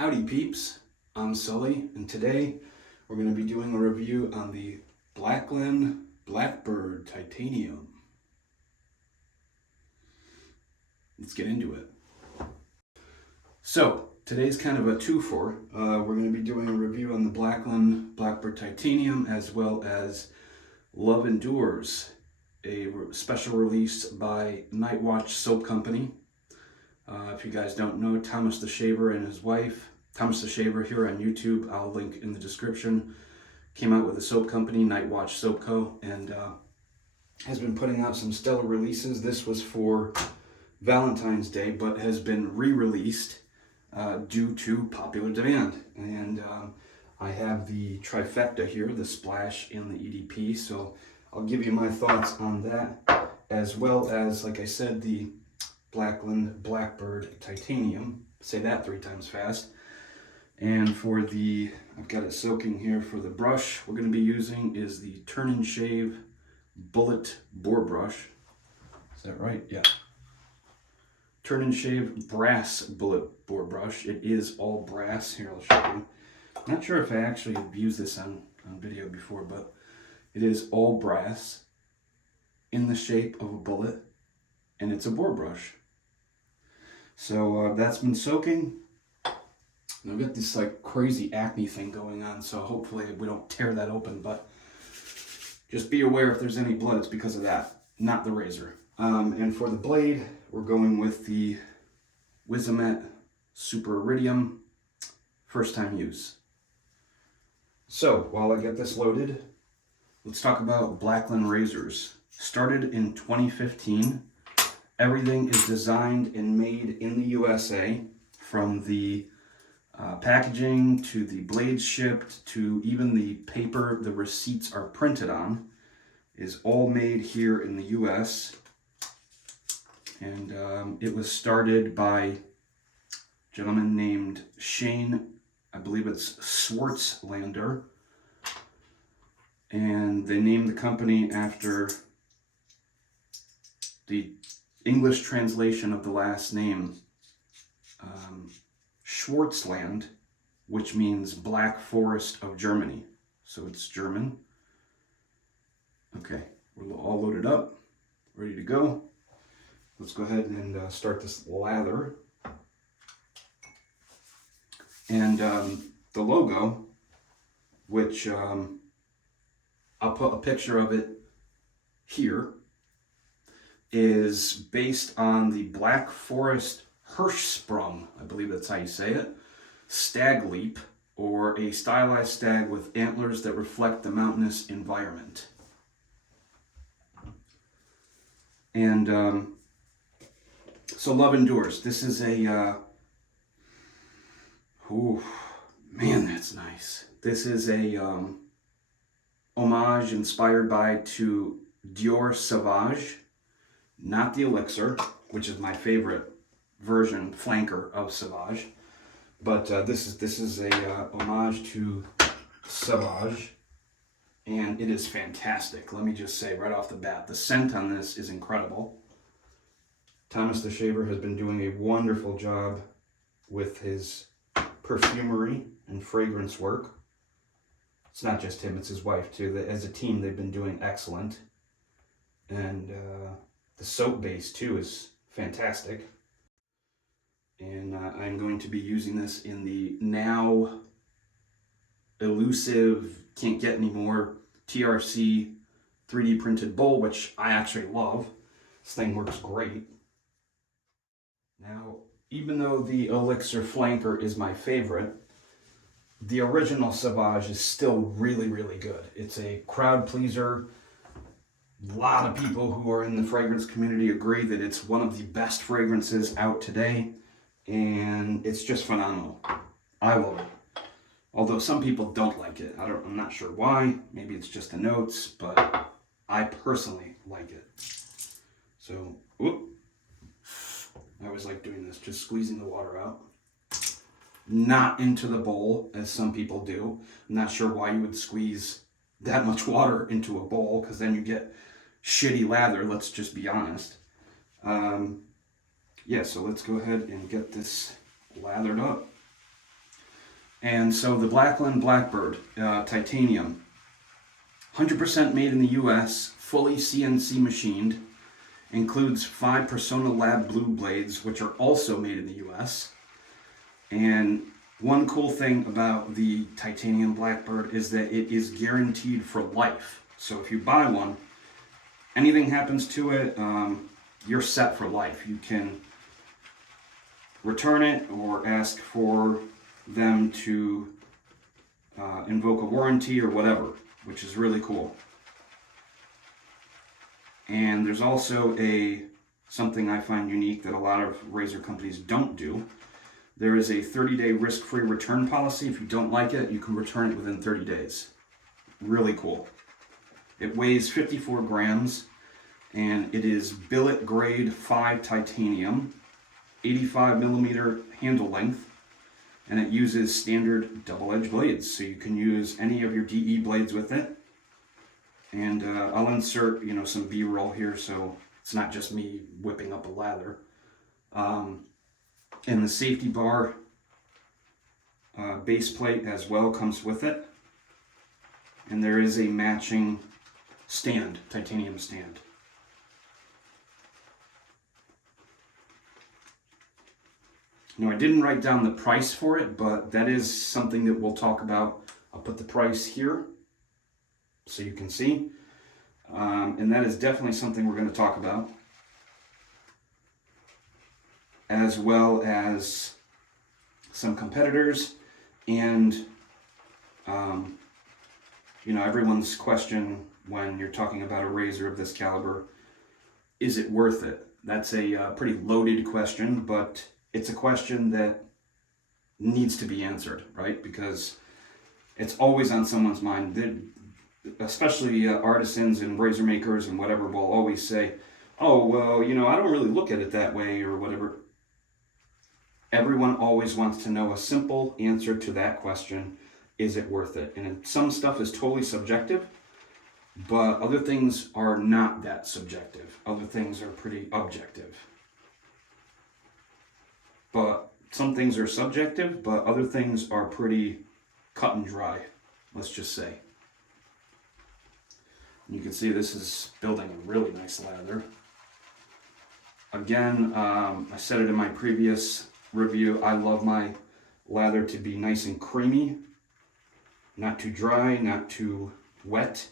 Howdy peeps, I'm Sully, and today we're going to be doing a review on the Blackland Blackbird Titanium. Let's get into it. So, today's kind of a two-for. We're going to be doing a review on the Blackland Blackbird Titanium as well as Love Endures, a special release by Night Watch Soap Company. If you guys don't know, Thomas the Shaver and his wife, Thomas the Shaver here on YouTube, I'll link in the description, came out with a soap company, Night Watch Soap Co., and has been putting out some stellar releases. This was for Valentine's Day, but has been re-released due to popular demand. And I have the trifecta here, the Splash and the EDP, so I'll give you my thoughts on that, as well as, like I said, the Blackland Blackbird Titanium. Say that 3 times fast. And for the, I've got it soaking here, for the brush we're going to be using is the Turn and Shave Bullet Boar Brush. Is that right? Yeah. Turn and Shave Brass Bullet Boar Brush. It is all brass. Here, I'll show you. I'm not sure if I actually have used this on video before, but it is all brass in the shape of a bullet, and it's a boar brush. So that's been soaking. And I've got this like crazy acne thing going on, so hopefully we don't tear that open, but just be aware if there's any blood, it's because of that, not the razor. And for the blade, we're going with the Wizamet Super Iridium, first time use. So while I get this loaded, let's talk about Blackland razors. Started in 2015. Everything is designed and made in the USA, from the packaging to the blades shipped to even the paper the receipts are printed on is all made here in the US. And it was started by a gentleman named Shane, I believe it's Swartzlander, and they named the company after the English translation of the last name, Schwarzland, which means Black Forest of Germany. So it's German. Okay, we're all loaded up, ready to go. Let's go ahead and start this lather. And the logo, which I'll put a picture of it here, is based on the Black Forest Hirschsprung, I believe that's how you say it, stag leap, or a stylized stag with antlers that reflect the mountainous environment. And so Love Endures. This is a, oh man, that's nice. This is a homage inspired by to Dior Sauvage, not the Elixir, which is my favorite version, flanker of Sauvage, but this is a homage to Sauvage, and it is fantastic. Let me just say right off the bat, the scent on this is incredible. Thomas the Shaver has been doing a wonderful job with his perfumery and fragrance work. It's not just him, it's his wife too. As a team, they've been doing excellent. And the soap base too is fantastic. And I'm going to be using this in the now elusive, can't get anymore, TRC 3D printed bowl, which I actually love. This thing works great. Now, even though the Elixir Flanker is my favorite, the original Sauvage is still really, really good. It's a crowd pleaser. A lot of people who are in the fragrance community agree that it's one of the best fragrances out today, and it's just phenomenal. I love it. Although some people don't like it. I'm not sure why. Maybe it's just the notes, but I personally like it. So, whoop. I always like doing this, just squeezing the water out. Not into the bowl, as some people do. I'm not sure why you would squeeze that much water into a bowl, because then you get shitty lather, let's just be honest. Yeah, so let's go ahead and get this lathered up. And so the Blackland Blackbird titanium, 100% made in the US, fully CNC machined, includes 5 Persona Lab Blue blades, which are also made in the US. And one cool thing about the titanium Blackbird is that it is guaranteed for life. So if you buy one, anything happens to it, you're set for life. You can return it or ask for them to invoke a warranty or whatever, which is really cool. And there's also something I find unique that a lot of razor companies don't do. There is a 30-day risk-free return policy. If you don't like it, you can return it within 30 days. Really cool. It weighs 54 grams, and it is billet grade 5 titanium, 85 millimeter handle length, and it uses standard double-edged blades. So you can use any of your DE blades with it. And I'll insert, some B-roll here, so it's not just me whipping up a lather. And the safety bar base plate as well comes with it. And there is a matching stand, titanium stand. Now, I didn't write down the price for it, but that is something that we'll talk about. I'll put the price here so you can see. And that is definitely something we're going to talk about, as well as some competitors and, everyone's question when you're talking about a razor of this caliber, is it worth it? That's a pretty loaded question, but it's a question that needs to be answered, right? Because it's always on someone's mind. Especially artisans and razor makers and whatever will always say, oh, well, I don't really look at it that way or whatever. Everyone always wants to know a simple answer to that question. Is it worth it? And some stuff is totally subjective, but other things are not that subjective. Other things are pretty objective. But some things are subjective, but other things are pretty cut and dry, let's just say. You can see this is building a really nice lather. Again, I said it in my previous review, I love my lather to be nice and creamy, not too dry, not too wet,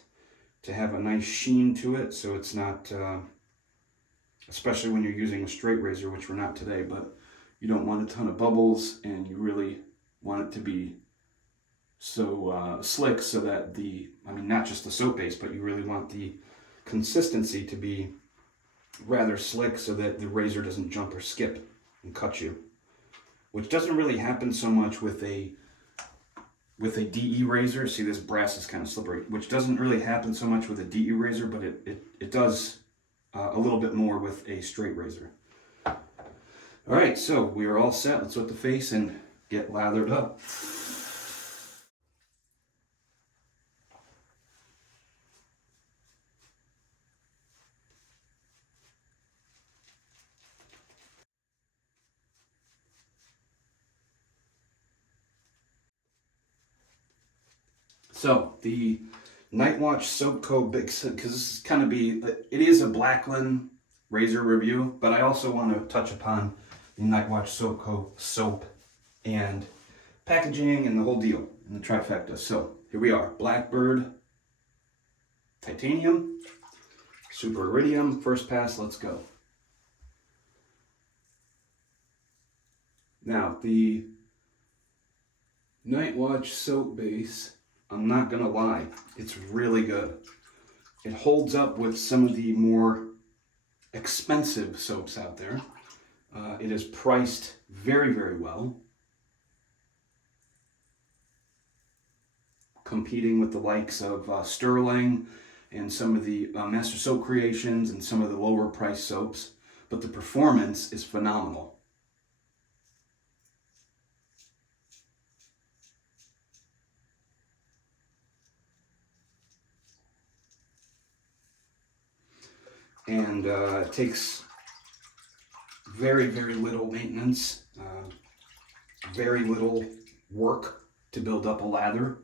to have a nice sheen to it, so it's not, especially when you're using a straight razor, which we're not today, but you don't want a ton of bubbles, and you really want it to be so slick so that not just the soap base, but you really want the consistency to be rather slick so that the razor doesn't jump or skip and cut you, which doesn't really happen so much with a DE razor. See, this brass is kind of slippery, which doesn't really happen so much with a DE razor, but it does a little bit more with a straight razor. All right, so we are all set. Let's wet the face and get lathered up. So the Night Watch Soap Co. because this is kind of it is a Blackland razor review, but I also want to touch upon the Night Watch Soap Co. soap and packaging and the whole deal and the trifecta. So here we are, Blackbird Titanium, Super Iridium, first pass, let's go. Now the Night Watch soap base, I'm not gonna lie, it's really good. It holds up with some of the more expensive soaps out there. It is priced very, very well, competing with the likes of Sterling and some of the Master Soap Creations and some of the lower price soaps, but the performance is phenomenal. And it takes very, very little maintenance, very little work to build up a lather.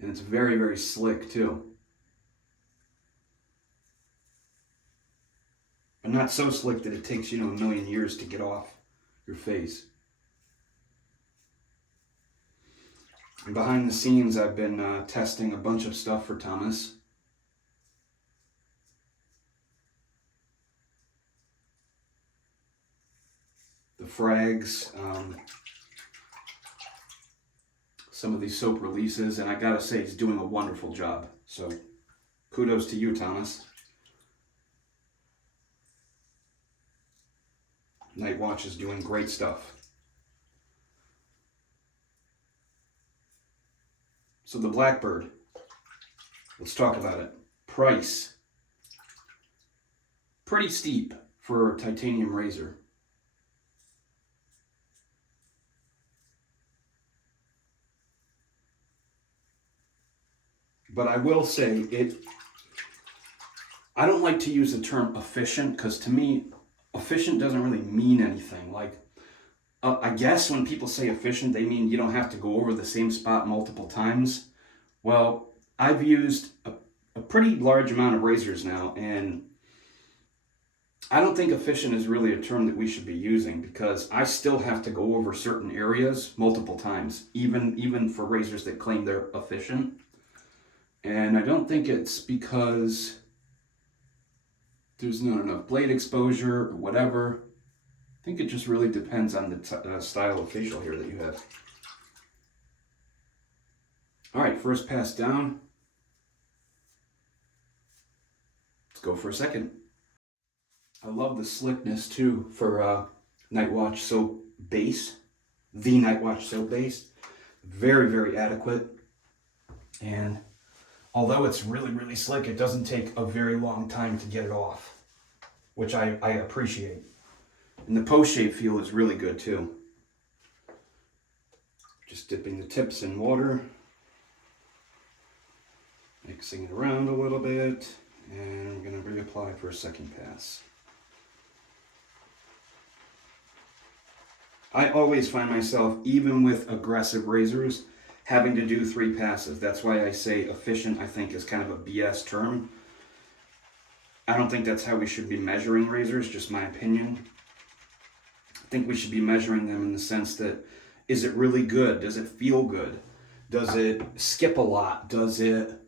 And it's very, very slick too. But not so slick that it takes, you know, a million years to get off your face. And behind the scenes, I've been testing a bunch of stuff for Thomas. The frags, some of these soap releases, and I gotta say, he's doing a wonderful job. So kudos to you, Thomas. Night Watch is doing great stuff. So the Blackbird, let's talk about it. Price, pretty steep for a titanium razor. But I will say I don't like to use the term efficient, because to me, efficient doesn't really mean anything. Like, I guess when people say efficient, they mean you don't have to go over the same spot multiple times. Well, I've used a pretty large amount of razors now, and I don't think efficient is really a term that we should be using, because I still have to go over certain areas multiple times, even for razors that claim they're efficient. And I don't think it's because there's not enough blade exposure or whatever. I think it just really depends on the style of facial hair that you have. All right, first pass down. Let's go for a second. I love the slickness too for Night Watch soap base. The Night Watch soap base. Very, very adequate. And although it's really, really slick, it doesn't take a very long time to get it off, which I appreciate. And the post-shave feel is really good too. Just dipping the tips in water, mixing it around a little bit, and we're going to reapply for a second pass. I always find myself, even with aggressive razors, having to do 3 passes. That's why I say efficient, I think, is kind of a BS term. I don't think that's how we should be measuring razors, just my opinion. I think we should be measuring them in the sense that, is it really good? Does it feel good? Does it skip a lot? Does it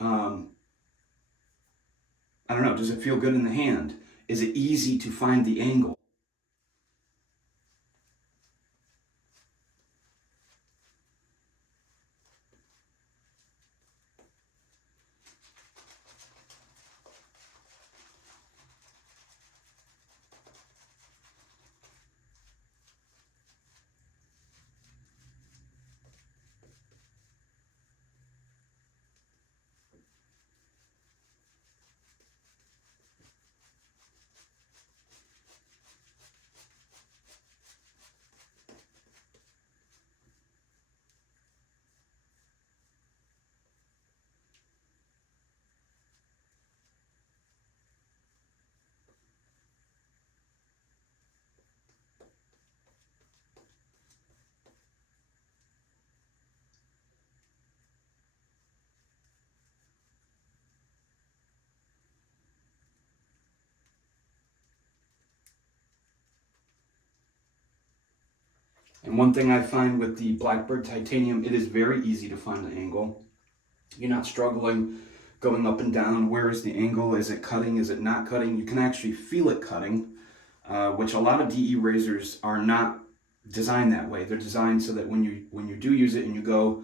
I don't know, does it feel good in the hand? Is it easy to find the angle? And one thing I find with the Blackbird Titanium, it is very easy to find the angle. You're not struggling going up and down. Where is the angle? Is it cutting? Is it not cutting? You can actually feel it cutting, which a lot of DE razors are not designed that way. They're designed so that when you do use it and you go,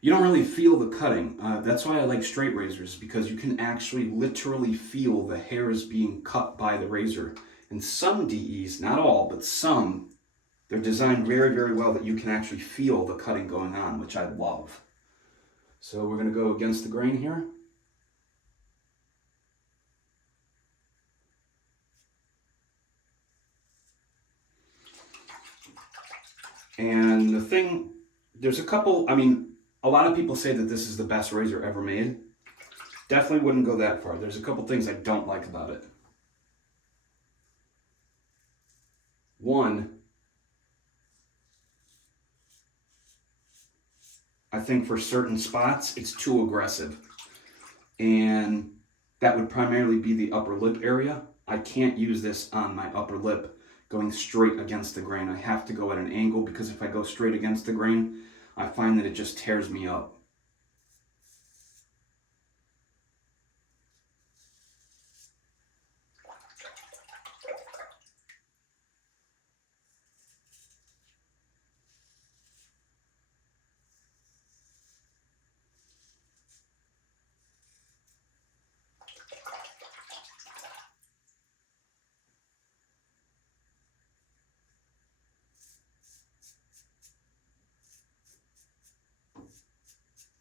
you don't really feel the cutting. That's why I like straight razors, because you can actually literally feel the hairs being cut by the razor. And some DEs, not all, but some, they're designed very, very well that you can actually feel the cutting going on, which I love. So we're going to go against the grain here. And the thing, there's a couple, I mean, a lot of people say that this is the best razor ever made. Definitely wouldn't go that far. There's a couple things I don't like about it. One, I think for certain spots, it's too aggressive. And that would primarily be the upper lip area. I can't use this on my upper lip going straight against the grain. I have to go at an angle because if I go straight against the grain, I find that it just tears me up.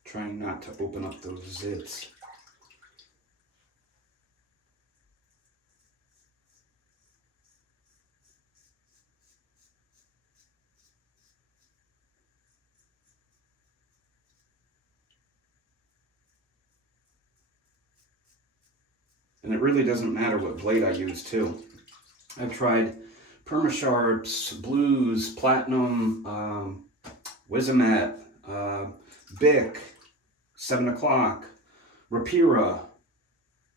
Trying not to open up those zits. And it really doesn't matter what blade I use too. I've tried Permasharps, Blues, Platinum, Wizamet, Bic, 7 o'clock, Rapira,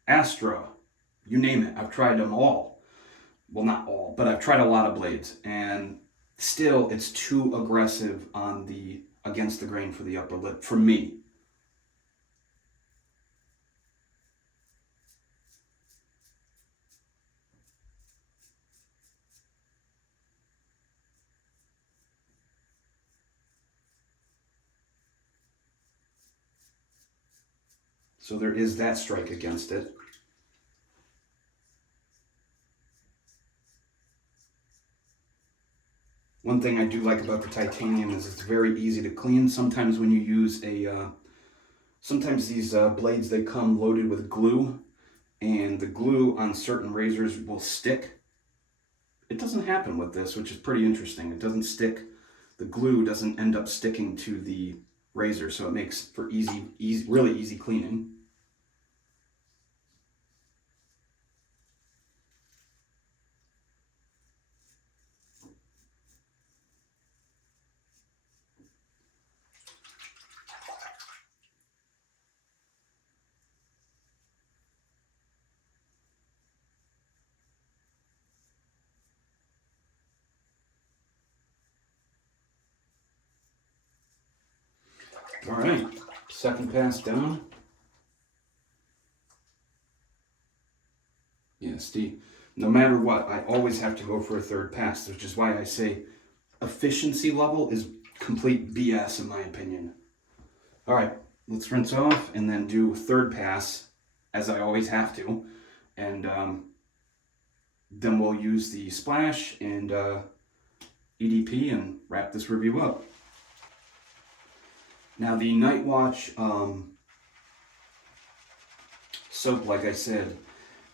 Astra, you name it. I've tried them all. Well, not all, but I've tried a lot of blades, and still it's too aggressive on the against the grain for the upper lip for me. So there is that strike against it. One thing I do like about the titanium is it's very easy to clean. Sometimes when you use sometimes these blades, they come loaded with glue, and the glue on certain razors will stick. It doesn't happen with this, which is pretty interesting. It doesn't stick. The glue doesn't end up sticking to the razor, so it makes for really easy cleaning. All right, second pass down. Yeah, Steve, no matter what, I always have to go for a third pass, which is why I say efficiency level is complete BS in my opinion. All right, let's rinse off and then do third pass, as I always have to. And then we'll use the splash and EDP and wrap this review up. Now the Night Watch soap, like I said,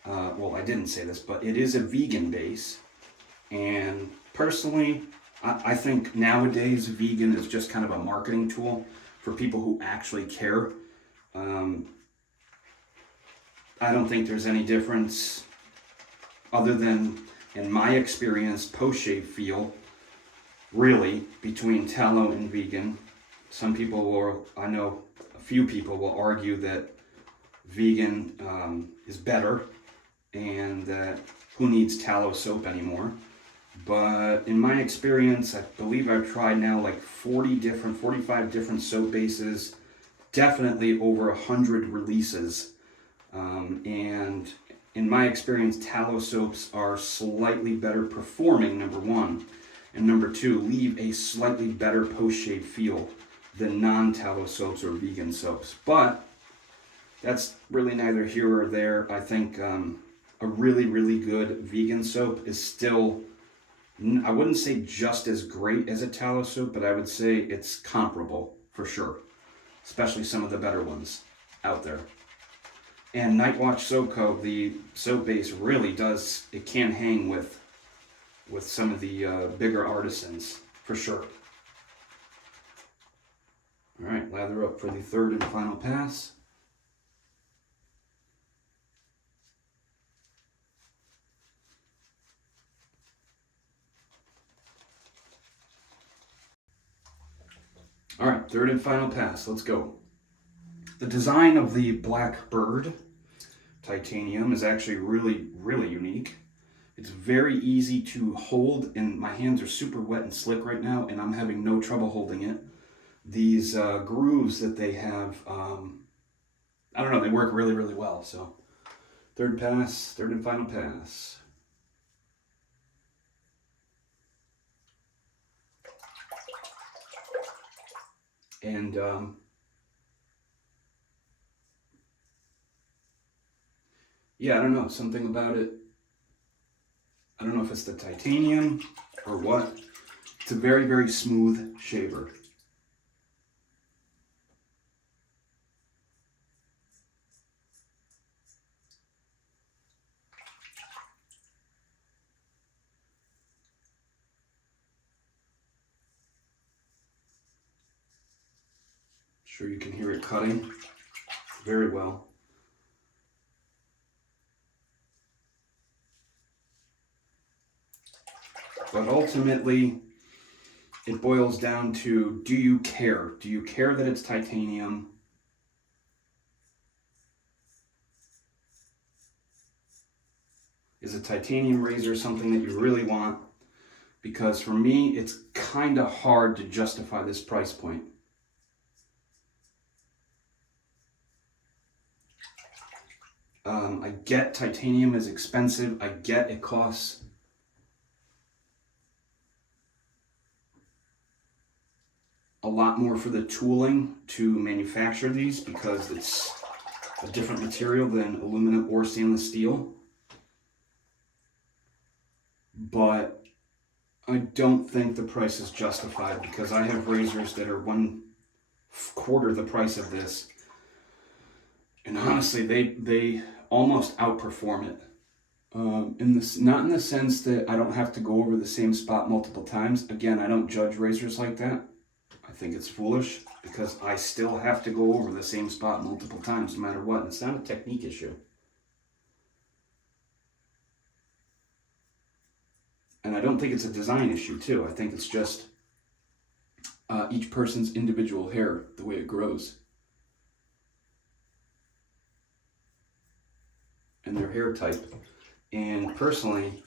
well, I didn't say this, but it is a vegan base. And personally, I think nowadays vegan is just kind of a marketing tool for people who actually care. I don't think there's any difference other than, in my experience, post-shave feel, really, between tallow and vegan. Some people will, I know a few people will argue that vegan is better and that who needs tallow soap anymore. But in my experience, I believe I've tried now like 45 different soap bases, definitely over 100 releases. And in my experience, tallow soaps are slightly better performing, number one. And number two, leave a slightly better post-shave feel than non-tallow soaps or vegan soaps. But that's really neither here or there. I think a really, really good vegan soap is still, I wouldn't say just as great as a tallow soap, but I would say it's comparable for sure, especially some of the better ones out there. And Night Watch Soap Co., the soap base really does, it can hang with some of the bigger artisans for sure. All right, lather up for the third and final pass. All right, third and final pass. Let's go. The design of the Blackbird titanium is actually really, really unique. It's very easy to hold, and my hands are super wet and slick right now, and I'm having no trouble holding it. These grooves that they have, I don't know, they work really, really well. So third pass, third and final pass. And yeah, I don't know, something about it. I don't know if it's the titanium or what. It's a very, very smooth shaver. Sure you can hear it cutting very well. But ultimately, it boils down to, do you care? Do you care that it's titanium? Is a titanium razor something that you really want? Because for me, it's kind of hard to justify this price point. I get titanium is expensive. I get it costs a lot more for the tooling to manufacture these because it's a different material than aluminum or stainless steel. But I don't think the price is justified because I have razors that are 1/4 the price of this. And honestly, they almost outperform it. Not in the sense that I don't have to go over the same spot multiple times. Again, I don't judge razors like that. I think it's foolish because I still have to go over the same spot multiple times no matter what. And it's not a technique issue. And I don't think it's a design issue too. I think it's just each person's individual hair, the way it grows. And their hair type. And personally,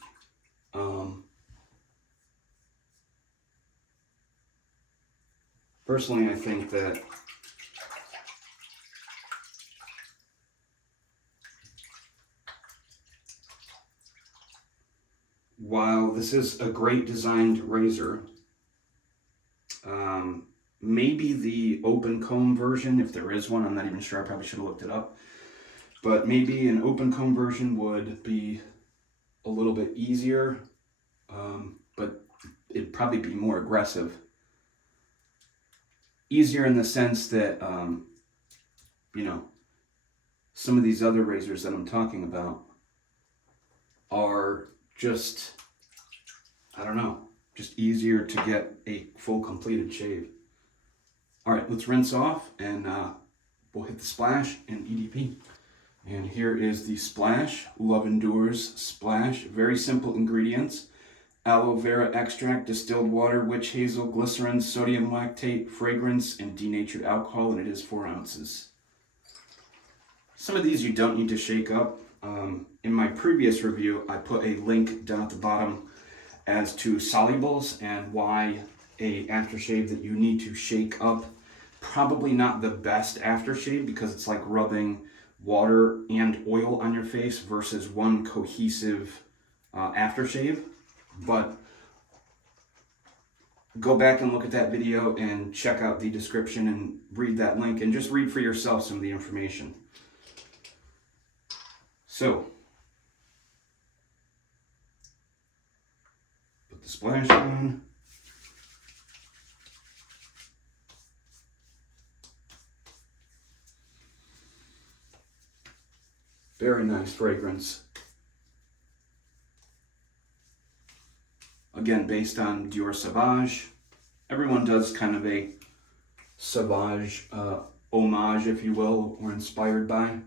I think that while this is a great designed razor, maybe the open comb version, if there is one, I'm not even sure, I probably should have looked it up, but maybe an open comb version would be a little bit easier, but it'd probably be more aggressive. Easier in the sense that, you know, some of these other razors that I'm talking about are just, I don't know, just easier to get a full completed shave. All right, let's rinse off and we'll hit the splash and EDP. And here is the splash, Love Endures splash. Very simple ingredients. Aloe vera extract, distilled water, witch hazel, glycerin, sodium lactate, fragrance, and denatured alcohol, and it is 4 ounces. Some of these you don't need to shake up. In my previous review, I put a link down at the bottom as to solubles and why a aftershave that you need to shake up. Probably not the best aftershave because it's like rubbing water and oil on your face versus one cohesive aftershave. But go back and look at that video and check out the description and read that link and just read for yourself some of the information. So, put the splash on. Very nice fragrance. Again, based on Dior Sauvage. Everyone does kind of a Sauvage homage, if you will, or inspired by.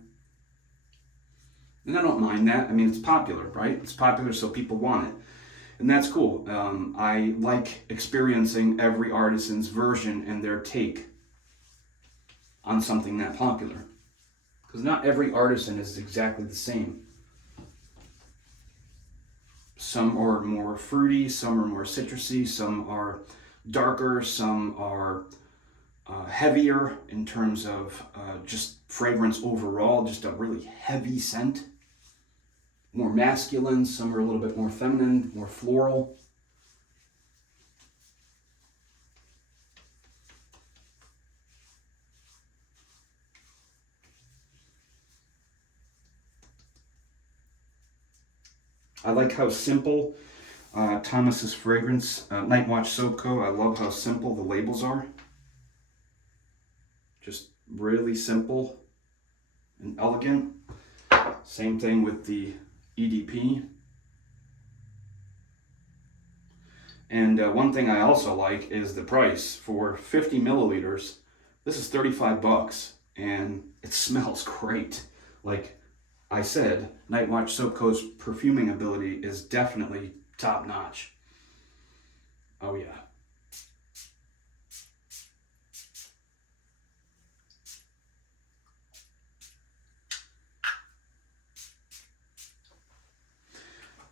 And I don't mind that. I mean, it's popular, right? It's popular, so people want it. And that's cool. I like experiencing every artisan's version and their take on something that popular. Because not every artisan is exactly the same. Some are more fruity, some are more citrusy, some are darker, some are heavier in terms of just fragrance overall, just a really heavy scent. More masculine, some are a little bit more feminine, more floral. I like how simple Thomas's fragrance, Night Watch Soap Co. I love how simple the labels are. Just really simple and elegant. Same thing with the EDP. And one thing I also like is the price. For 50 milliliters, this is 35 bucks, and it smells great. Like I said, Night Watch Soap Co.'s perfuming ability is definitely top notch. Oh yeah.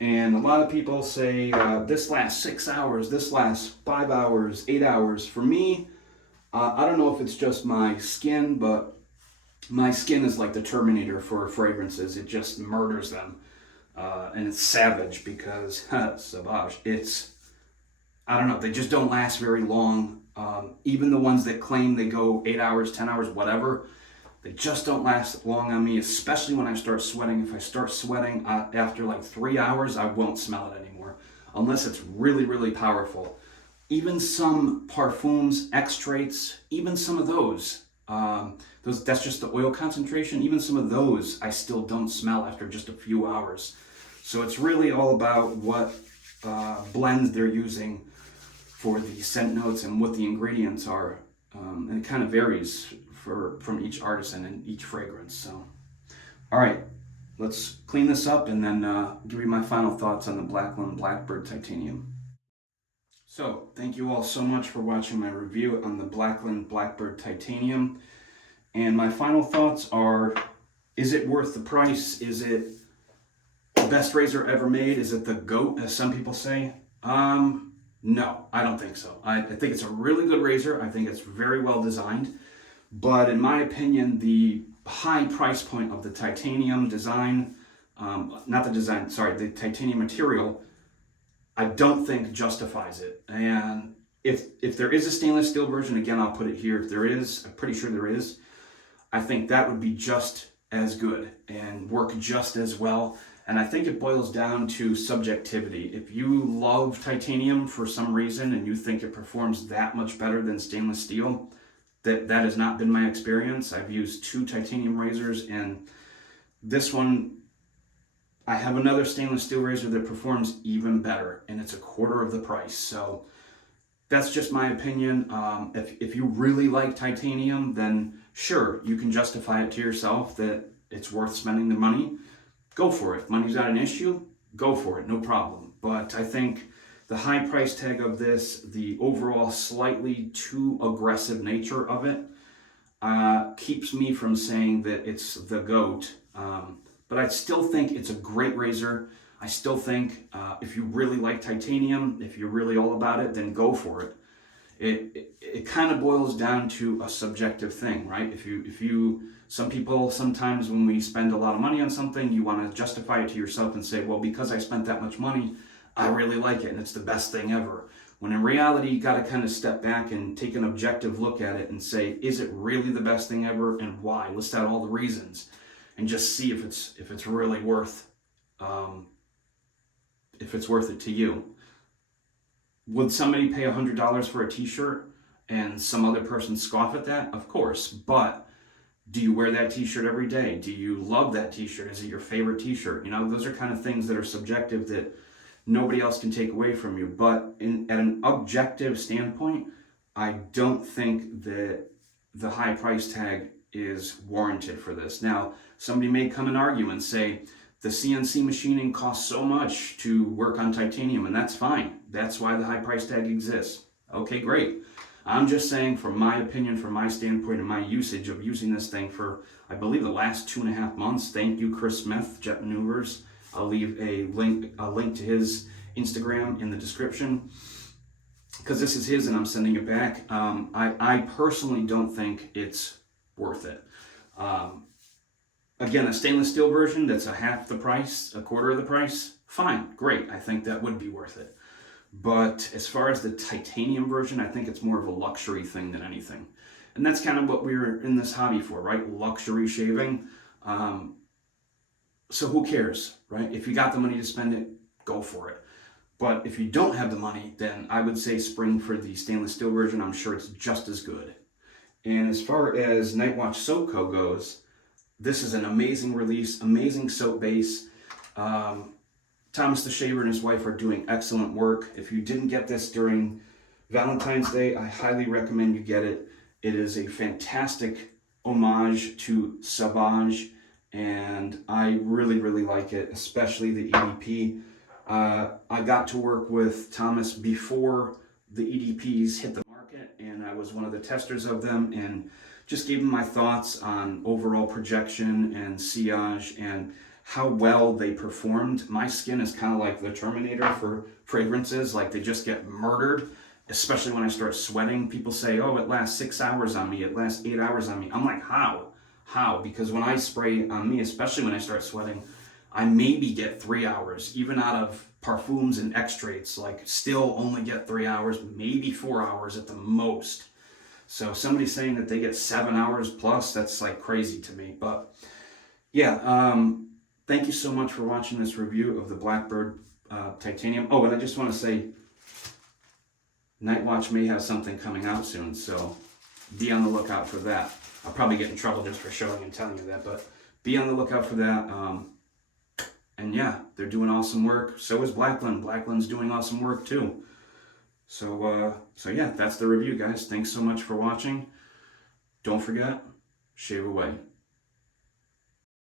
And a lot of people say this lasts 6 hours, this lasts 5 hours, 8 hours. For me, I don't know if it's just my skin, but my skin is like the Terminator for fragrances. It just murders them. And it's savage because, savage, I don't know, they just don't last very long. Even the ones that claim they go 8 hours, 10 hours, whatever, they just don't last long on me, especially when I start sweating. If I start sweating after like 3 hours, I won't smell it anymore, unless it's really, really powerful. Even some parfums, extracts, even some of those, that's just the oil concentration. Even some of those I still don't smell after just a few hours. So it's really all about what blends they're using for the scent notes and what the ingredients are. And it kind of varies from each artisan and each fragrance. So, all right, let's clean this up and then give you my final thoughts on the Blackland Blackbird Titanium. So, thank you all so much for watching my review on the Blackland Blackbird Titanium. And my final thoughts are, is it worth the price? Is it the best razor ever made? Is it the GOAT, as some people say? No, I don't think so. I think it's a really good razor. I think it's very well designed. But in my opinion, the high price point of the titanium design, the titanium material, I don't think justifies it. And if there is a stainless steel version, again, I'll put it here. If there is, I'm pretty sure there is, I think that would be just as good and work just as well. And I think it boils down to subjectivity. If you love titanium for some reason and you think it performs that much better than stainless steel, that has not been my experience. I've used 2 titanium razors, and this one, I have another stainless steel razor that performs even better, and it's a quarter of the price. So that's just my opinion. If you really like titanium, then sure, you can justify it to yourself that it's worth spending the money. Go for it. If money's not an issue, go for it, no problem. But I think the high price tag of this, the overall slightly too aggressive nature of it, keeps me from saying that it's the GOAT. But I still think it's a great razor. I still think if you really like titanium, if you're really all about it, then go for it. It kind of boils down to a subjective thing, right? Some people, sometimes when we spend a lot of money on something, you want to justify it to yourself and say, well, because I spent that much money, I really like it and it's the best thing ever. When in reality, you got to kind of step back and take an objective look at it and say, is it really the best thing ever, and why? List out all the reasons and just see if it's really worth it to you. Would somebody pay $100 for a t-shirt and some other person scoff at that? Of course, but do you wear that t-shirt every day? Do you love that t-shirt? Is it your favorite t-shirt? Those are kind of things that are subjective that nobody else can take away from you. But at an objective standpoint, I don't think that the high price tag is warranted for this. Now, somebody may come and argue and say, the CNC machining costs so much to work on titanium, and that's fine. That's why the high price tag exists. Okay, great. I'm just saying, from my opinion, from my standpoint and my usage of using this thing for, I believe, the last 2.5 months. Thank you, Chris Smith, Jet Maneuvers. I'll leave a link to his Instagram in the description, because this is his and I'm sending it back. I personally don't think it's worth it. Again, a stainless steel version that's a half the price, a quarter of the price, fine, great. I think that would be worth it. But as far as the titanium version, I think it's more of a luxury thing than anything. And that's kind of what we're in this hobby for, right? Luxury shaving. So who cares, right? If you got the money to spend it, go for it. But if you don't have the money, then I would say spring for the stainless steel version. I'm sure it's just as good. And as far as Nightwatch Soap Co. goes, this is an amazing release, amazing soap base. Thomas the Shaver and his wife are doing excellent work. If you didn't get this during Valentine's Day, I highly recommend you get it. It is a fantastic homage to Sauvage, and I really, really like it, especially the EDP. I got to work with Thomas before the EDPs hit the market, and I was one of the testers of them, and just gave him my thoughts on overall projection and sillage and how well they performed. My skin is kind of like the Terminator for fragrances. Like, they just get murdered, especially when I start sweating. People say, oh, it lasts 6 hours on me, it lasts 8 hours on me. I'm like, how? Because when I spray on me, especially when I start sweating, I maybe get 3 hours, even out of parfums and extracts, like still only get 3 hours, maybe 4 hours at the most. So somebody saying that they get 7 hours plus, that's like crazy to me. But yeah, thank you so much for watching this review of the Blackbird Titanium. Oh, and I just want to say, Nightwatch may have something coming out soon, so be on the lookout for that. I'll probably get in trouble just for showing and telling you that, but be on the lookout for that. And yeah, they're doing awesome work. So is Blackland. Blackland's doing awesome work too. So yeah, that's the review, guys. Thanks so much for watching. Don't forget, shave away.